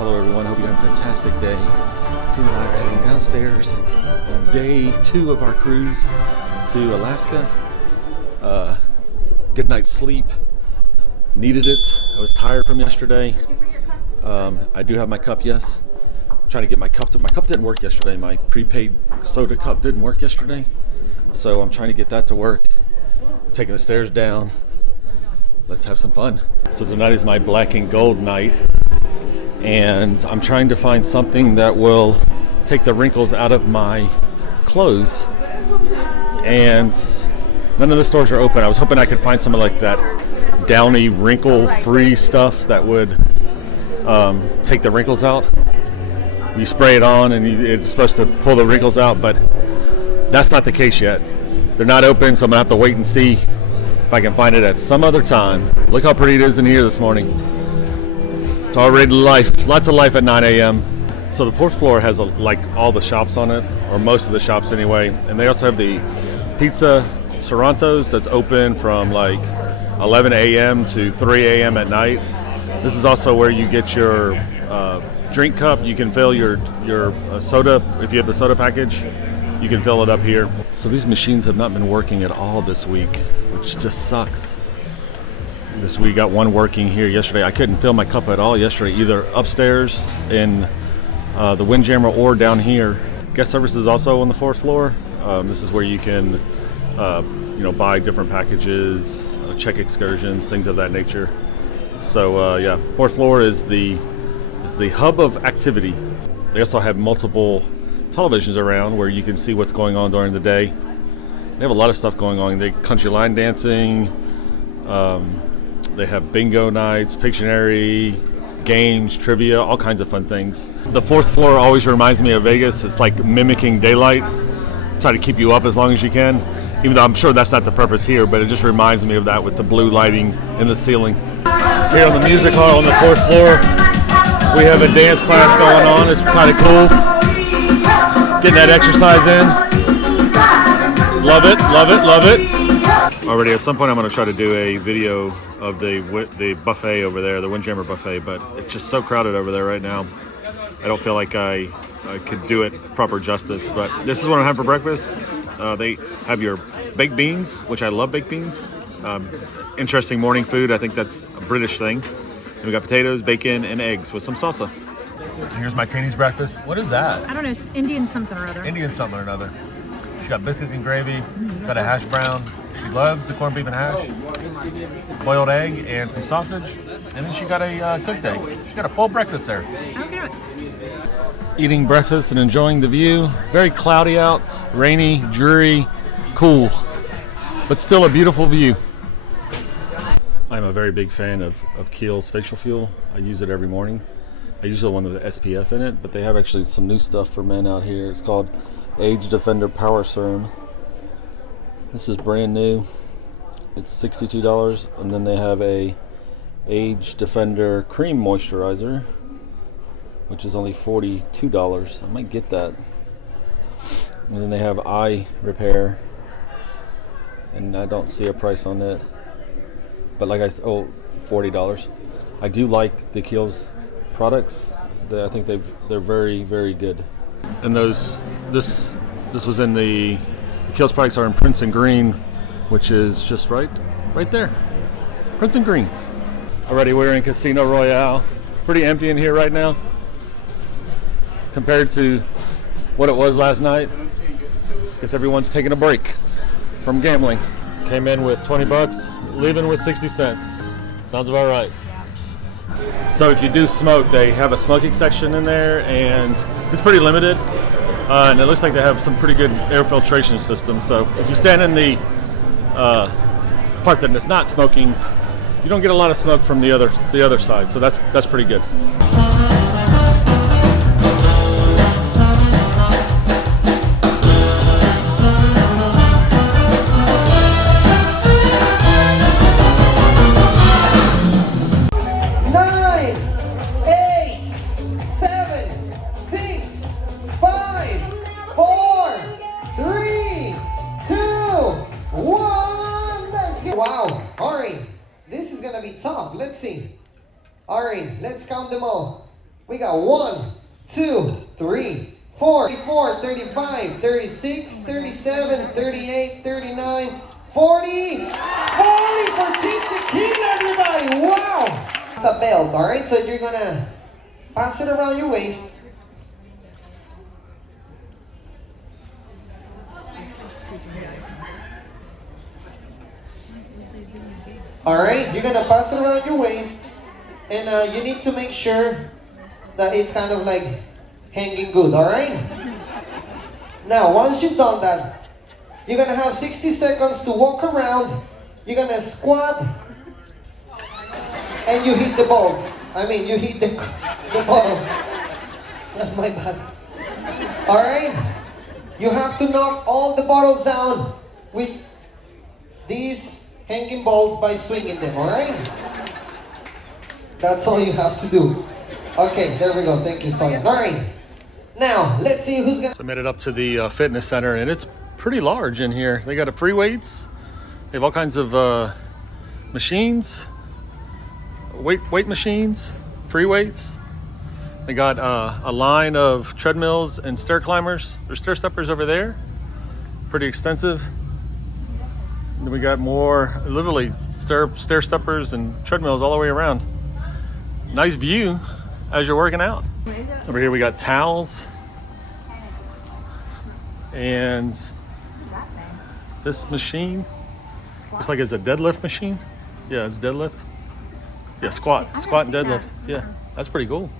Hello everyone, hope you're having a fantastic day. Tina and I are heading downstairs on day 2 of our cruise to Alaska. Good night's sleep. Needed it. I was tired from yesterday. I do have my cup, yes. I'm trying to get my cup. My cup didn't work yesterday. My prepaid soda cup didn't work yesterday. So I'm trying to get that to work. I'm taking the stairs down. Let's have some fun. So tonight is my black and gold night. And I'm trying to find something that will take the wrinkles out of my clothes. And none of the stores are open. I was hoping I could find some of like that downy wrinkle-free stuff that would take the wrinkles out. You spray it on and it's supposed to pull the wrinkles out, but that's not the case yet. They're not open, so I'm gonna have to wait and see if I can find it at some other time. Look how pretty it is in here this morning. It's already life, lots of life at 9 a.m. So the 4th floor has like all the shops on it, or most of the shops anyway. And they also have the Pizza Sorrento's that's open from like 11 a.m. to 3 a.m. at night. This is also where you get your drink cup. You can fill your soda, if you have the soda package, you can fill it up here. So these machines have not been working at all this week, which just sucks. This week got one working here yesterday. I couldn't fill my cup at all yesterday, either upstairs in the Windjammer or down here. Guest service is also on the 4th floor. This is where you can buy different packages, check excursions, things of that nature. So yeah, 4th floor is the hub of activity. They also have multiple televisions around where you can see what's going on during the day. They have a lot of stuff going on. They country line dancing. They have bingo nights, Pictionary, games, trivia, all kinds of fun things. The 4th floor always reminds me of Vegas. It's like mimicking daylight. Try to keep you up as long as you can, even though I'm sure that's not the purpose here, but it just reminds me of that with the blue lighting in the ceiling. Here on the music hall on the 4th floor, we have a dance class going on. It's kind of cool. Getting that exercise in. Love it, love it, love it. Already at some point I'm going to try to do a video of the buffet over there, the Windjammer buffet, but it's just so crowded over there right now. I don't feel like I could do it proper justice, but this is what I have for breakfast. They have your baked beans, which I love baked beans. Interesting morning food. I think that's a British thing. And we got potatoes, bacon, and eggs with some salsa. Here's my Teeny's breakfast. What is that? I don't know, it's Indian something or other. Indian something or another. She got biscuits and gravy, got a hash brown. She loves the corned beef and hash, boiled egg, and some sausage. And then she got a cooked egg. She got a full breakfast there. Okay. Eating breakfast and enjoying the view. Very cloudy out, rainy, dreary, cool, but still a beautiful view. I'm a very big fan of Kiehl's facial fuel. I use it every morning. I use the one with the SPF in it, but they have actually some new stuff for men out here. It's called Age Defender Power Serum. This is brand new. It's $62, and then they have a Age Defender Cream Moisturizer, which is only $42. I might get that. And then they have eye repair, and I don't see a price on it. But like I said, $40. I do like the Kiehl's products. I think they're very, very good. And this was in the Kiehl's products are in Prince and Green, which is just right there. Prince and Green. Already we're in Casino Royale. Pretty empty in here right now compared to what it was last night. Guess everyone's taking a break from gambling. Came in with 20 bucks, leaving with 60 cents. Sounds about right. So if you do smoke, they have a smoking section in there, and it's pretty limited. And it looks like they have some pretty good air filtration system. So if you stand in the part that is not smoking, you don't get a lot of smoke from the other side. So that's pretty good. Wow, Orin, this is gonna be tough. Let's see. Orin, let's count them all. We got 1, 2, 3, 4, 34, 35, 36, 37, 38, 39, 40. 40 for Team Tequila, everybody. Wow. It's a belt, all right? So you're going to pass it around your waist. All right, you're gonna pass it around your waist, and you need to make sure that it's kind of like hanging good, all right? Now, once you've done that, you're gonna have 60 seconds to walk around. You're gonna squat, and you hit the balls. I mean, you hit the balls. That's my bad. All right? You have to knock all the bottles down with these hanging balls by swinging them, all right? That's all you have to do. Okay, there we go. Thank you, Stoyan. All right. Now, let's see who's gonna... So I made it up to the fitness center, and it's pretty large in here. They got a free weights. They have all kinds of machines, weight machines, free weights. They got a line of treadmills and stair climbers. There's stair steppers over there. Pretty extensive. And we got more, literally stair steppers and treadmills all the way around. Nice view as you're working out. Over here we got towels. And this machine looks like it's a deadlift machine. Yeah, it's deadlift. Yeah, squat and deadlift. Yeah, that's pretty cool.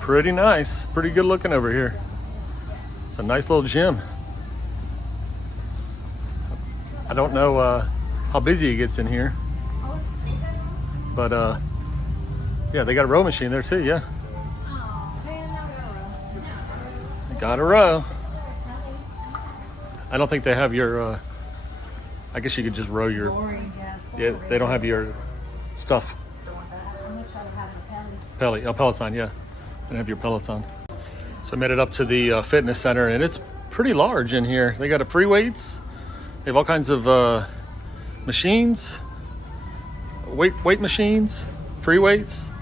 Pretty nice, pretty good looking over here. It's a nice little gym. I don't know how busy it gets in here, but yeah, they got a row machine there too. Yeah, got a row. I don't think they have your. I guess you could just row your. Yeah, they don't have your stuff. Peloton. Yeah, they don't have your Peloton. So I made it up to the fitness center, and it's pretty large in here. They got a free weights. They have all kinds of machines, weight machines, free weights.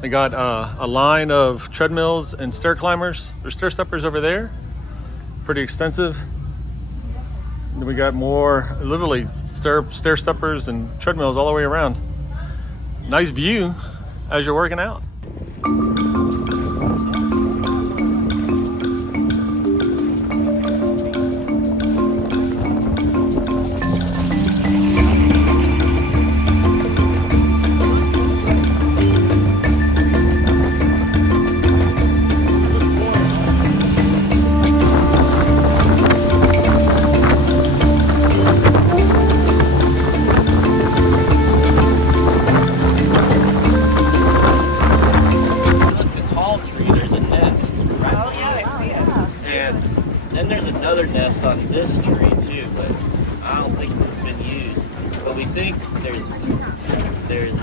They got a line of treadmills and stair climbers. There's stair steppers over there. Pretty extensive. And we got more, literally stair steppers and treadmills all the way around. Nice view as you're working out. Nest on this tree too, but I don't think it's been used. But we think there's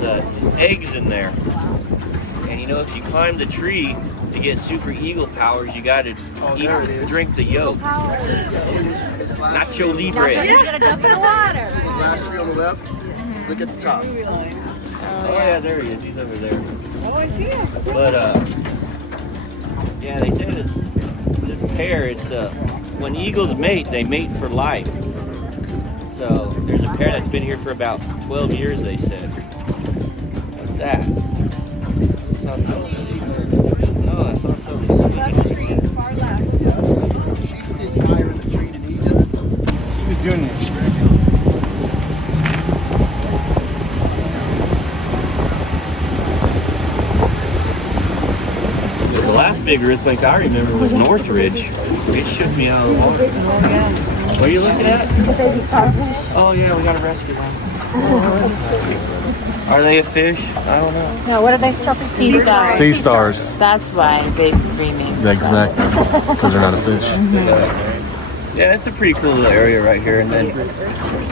eggs in there. And you know, if you climb the tree to get super eagle powers, you gotta drink the yolk. Nacho Libre. You gotta jump in the water. See this last tree on the left? Look at the top. Oh yeah, there he is. He's over there. Oh, I see him. But yeah, they say this pair, it's when eagles mate, they mate for life. So there's a pair that's been here for about 12 years, they said. What's that? I saw something. No, I saw something sweet. Far left. She sits higher in the tree than he does. He was doing an experiment. The last big earthquake I remember was Northridge. It shook me out of the water. What are you looking at? The baby starfish. Oh yeah, we gotta rescue them. Are they a fish? I don't know. No, what are they? Sea stars. Sea stars. That's why they screaming. Exactly. Because they're not a fish. Yeah, it's a pretty cool little area right here. And then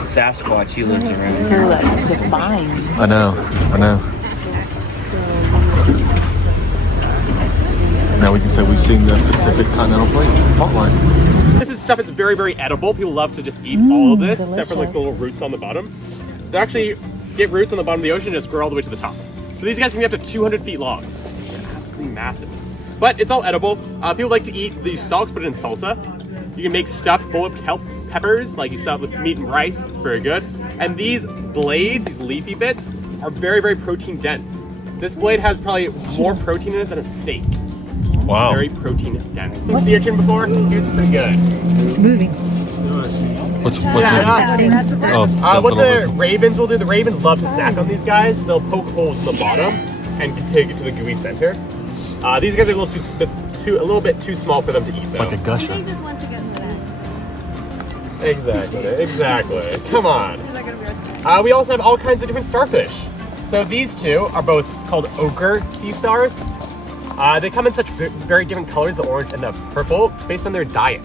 Sasquatch, he lives around So here. defined. I know. Now we can say we've seen the Pacific Continental Fault Line. This is stuff that's very, very edible. People love to just eat all of this, except for like the little roots on the bottom. They actually get roots on the bottom of the ocean and just grow all the way to the top. So these guys can be up to 200 feet long. pretty massive. But it's all edible. People like to eat these stalks, put it in salsa. You can make stuffed bullet kelp peppers, like you stuff with meat and rice. It's very good. And these blades, these leafy bits, are very, very protein dense. This blade has probably more protein in it than a steak. Wow. Very protein dense. Seen sea urchin before? It's pretty good. It's moving. What's What the the ravens will do, the ravens love to snack on these guys. They'll poke holes in the bottom and take it to the gooey center. These guys are a little bit too small for them to eat. It's like a gusher. They just want to get snacks. Exactly. Come on. We also have all kinds of different starfish. So these two are both called ochre sea stars. They come in such very different colors, the orange and the purple, based on their diet.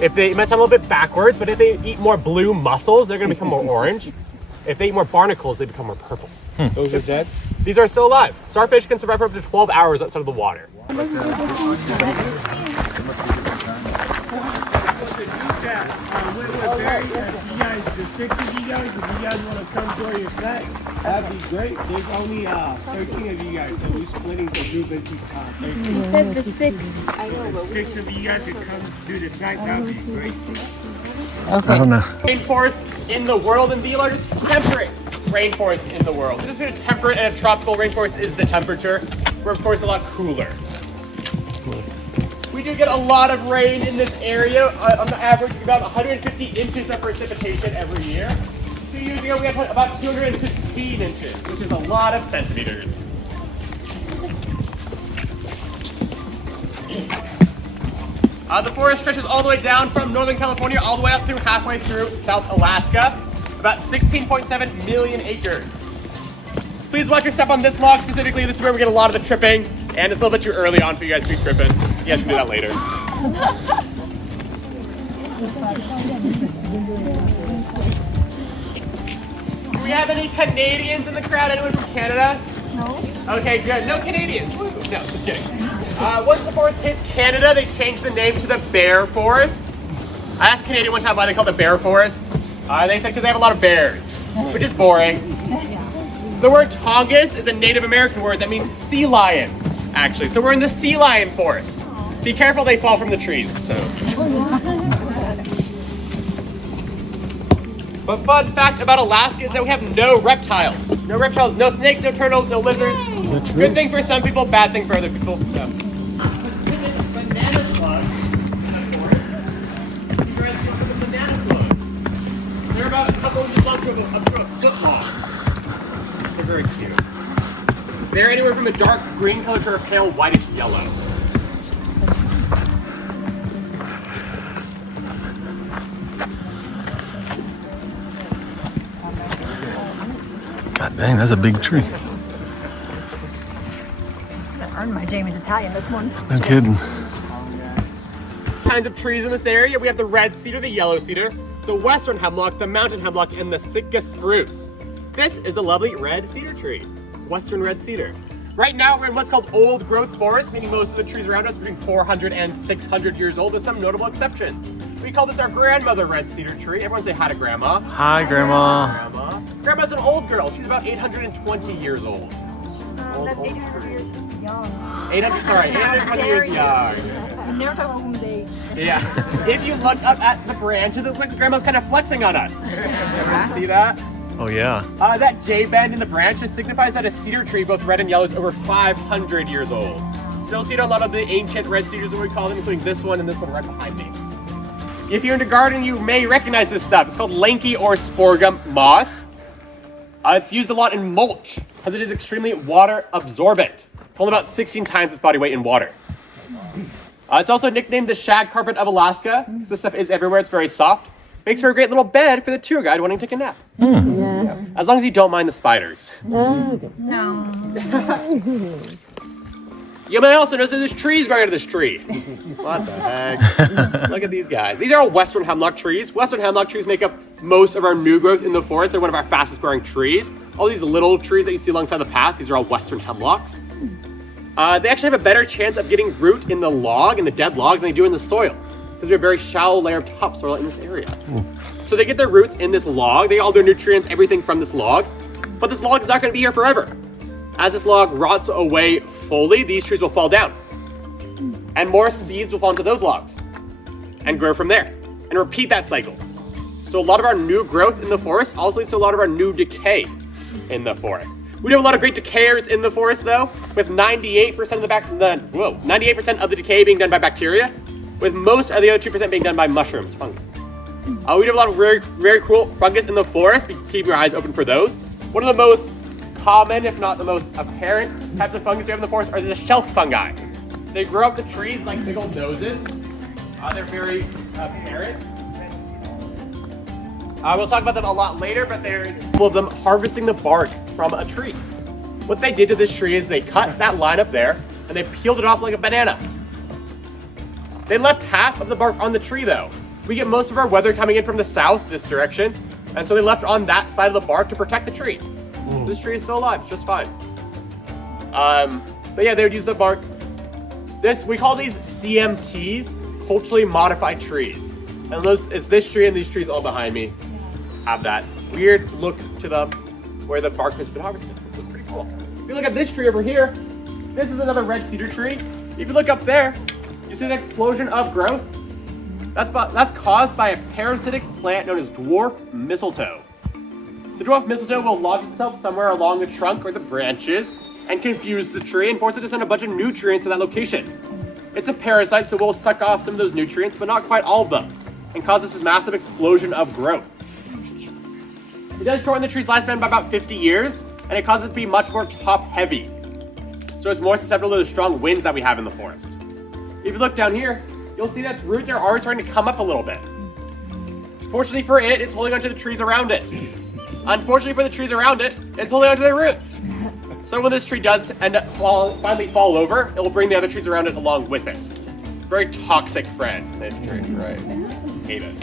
It might sound a little bit backwards, but if they eat more blue mussels, they're going to become more orange. If they eat more barnacles, they become more purple. Those are dead? These are still alive. Starfish can survive for up to 12 hours outside of the water. The 6 of you guys, if you guys want to come enjoy your snack, that'd be great. There's only 13 of you guys, so we're splitting the group into 13. You said the 6. The 6 of you guys could come do the snack, that'd be great. I don't know. Rainforests in the world and the largest temperate rainforest in the world. This is a temperate and a tropical rainforest is the temperature. We're of course a lot cooler. We do get a lot of rain in this area. On the average, about 150 inches of precipitation every year. 2 years ago, we had about 215 inches, which is a lot of centimeters. The forest stretches all the way down from Northern California all the way up through halfway through South Alaska, about 16.7 million acres. Please watch your step on this log specifically. This is where we get a lot of the tripping, and it's a little bit too early on for you guys to be tripping. You guys can do that later. Do we have any Canadians in the crowd? Anyone from Canada? No. Okay, good. No Canadians. Woo. No, just kidding. Once the forest hits Canada, they changed the name to the Bear Forest. I asked a Canadian one time why they call it the Bear Forest. They said because they have a lot of bears, which is boring. The word Tongass is a Native American word that means sea lion, actually. So we're in the sea lion forest. Be careful, they fall from the trees. So. But fun fact about Alaska is that we have no reptiles. No reptiles, no snakes, no turtles, no lizards. Good thing for some people, bad thing for other people. No. Banana slugs. These are as close as a banana slug. They're about a couple inches long to a foot long. They're very cute. They're anywhere from a dark green color to a pale whitish yellow. God dang, that's a big tree. I earned my Jamie's Italian this one. No kidding. Kinds of trees in this area. We have the red cedar, the yellow cedar, the western hemlock, the mountain hemlock, and the Sitka spruce. This is a lovely red cedar tree, western red cedar. Right now we're in what's called old growth forest, meaning most of the trees around us are between 400 and 600 years old, with some notable exceptions. We call this our grandmother red cedar tree. Everyone say hi to Grandma. Hi, Grandma. Grandma. Grandma's an old girl. She's about 820 years old. That's 800 years young. 820 years young. I never talk about woman's age. Yeah. If you look up at the branches, it looks like Grandma's kind of flexing on us. Everyone see that? Oh yeah. That J bend in the branches signifies that a cedar tree, both red and yellow, is over 500 years old. So you'll see it on a lot of the ancient red cedars, as we call them, including this one and this one right behind me. If you're into gardening, you may recognize this stuff. It's called lanky or sporgum moss. It's used a lot in mulch, because it is extremely water absorbent. Only about 16 times its body weight in water. It's also nicknamed the shag carpet of Alaska, because this stuff is everywhere. It's very soft. Makes for a great little bed for the tour guide wanting to take a nap. Yeah. As long as you don't mind the spiders. No. You may also notice that there's trees growing out of this tree. What the heck? Look at these guys. These are all western hemlock trees. Western hemlock trees make up most of our new growth in the forest. They're one of our fastest growing trees. All these little trees that you see alongside the path, these are all western hemlocks. They actually have a better chance of getting root in the log, in the dead log, than they do in the soil, because we have a very shallow layer of topsoil in this area. So they get their roots in this log. They get all their nutrients, everything from this log. But this log is not going to be here forever. As this log rots away slowly these trees will fall down. And more seeds will fall into those logs and grow from there and repeat that cycle. So a lot of our new growth in the forest also leads to a lot of our new decay in the forest. We do have a lot of great decayers in the forest though, with 98% of the 98% of the decay being done by bacteria, with most of the other 2% being done by mushrooms, fungus. We do have a lot of very, very cool fungus in the forest. Keep your eyes open for those. One of the most common, if not the most apparent types of fungus we have in the forest are the shelf fungi. They grow up the trees like big old noses. They're very apparent. We'll talk about them a lot later, but there's all of them harvesting the bark from a tree. What they did to this tree is they cut that line up there and they peeled it off like a banana. They left half of the bark on the tree though. We get most of our weather coming in from the south, this direction, and so they left on that side of the bark to protect the tree. This tree is still alive, it's just fine. But yeah, they would use the bark. We call these CMTs, culturally modified trees. And it's this tree and these trees all behind me have that weird look to them where the bark has been harvested, which is pretty cool. If you look at this tree over here, this is another red cedar tree. If you look up there, you see the explosion of growth? That's caused by a parasitic plant known as dwarf mistletoe. The dwarf mistletoe will lodge itself somewhere along the trunk or the branches and confuse the tree and force it to send a bunch of nutrients to that location. It's a parasite, so we'll suck off some of those nutrients, but not quite all of them, and cause this massive explosion of growth. It does shorten the tree's lifespan by about 50 years, and it causes it to be much more top-heavy. So it's more susceptible to the strong winds that we have in the forest. If you look down here, you'll see that its roots are already starting to come up a little bit. Fortunately for it, it's holding onto the trees around it. Unfortunately for the trees around it, it's holding onto their roots. So when this tree does finally fall over, it will bring the other trees around it along with it. Very toxic friend, this tree, right? Hate it.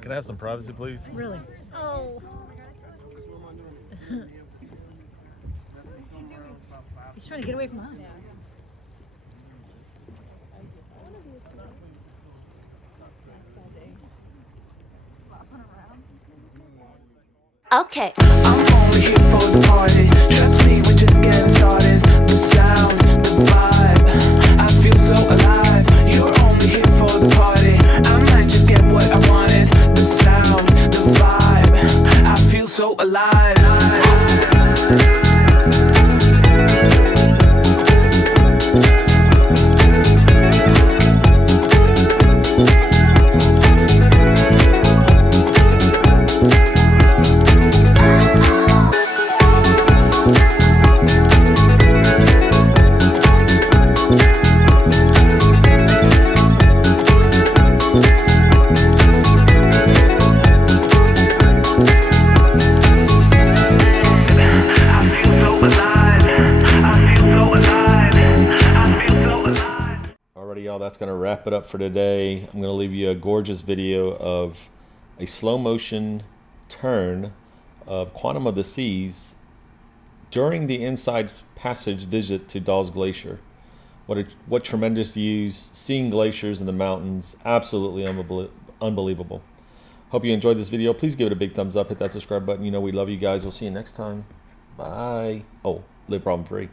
Can I have some privacy, please? Really? Oh. He's trying to get away from us. Okay. I'm only here for the party. Trust me, we're just getting started. The sound, the vibe, I feel so alive. You're only here for the party. I might just get what I wanted. The sound, the vibe, I feel so alive. That's going to wrap it up for today. I'm going to leave you a gorgeous video of a slow motion turn of Quantum of the Seas during the inside passage visit to Dawes Glacier. What tremendous views, seeing glaciers in the mountains, absolutely unbelievable. Hope you enjoyed this video. Please give it a big thumbs up, hit that subscribe button. You know we love you guys. We'll see you next time. Bye. Oh, live problem free.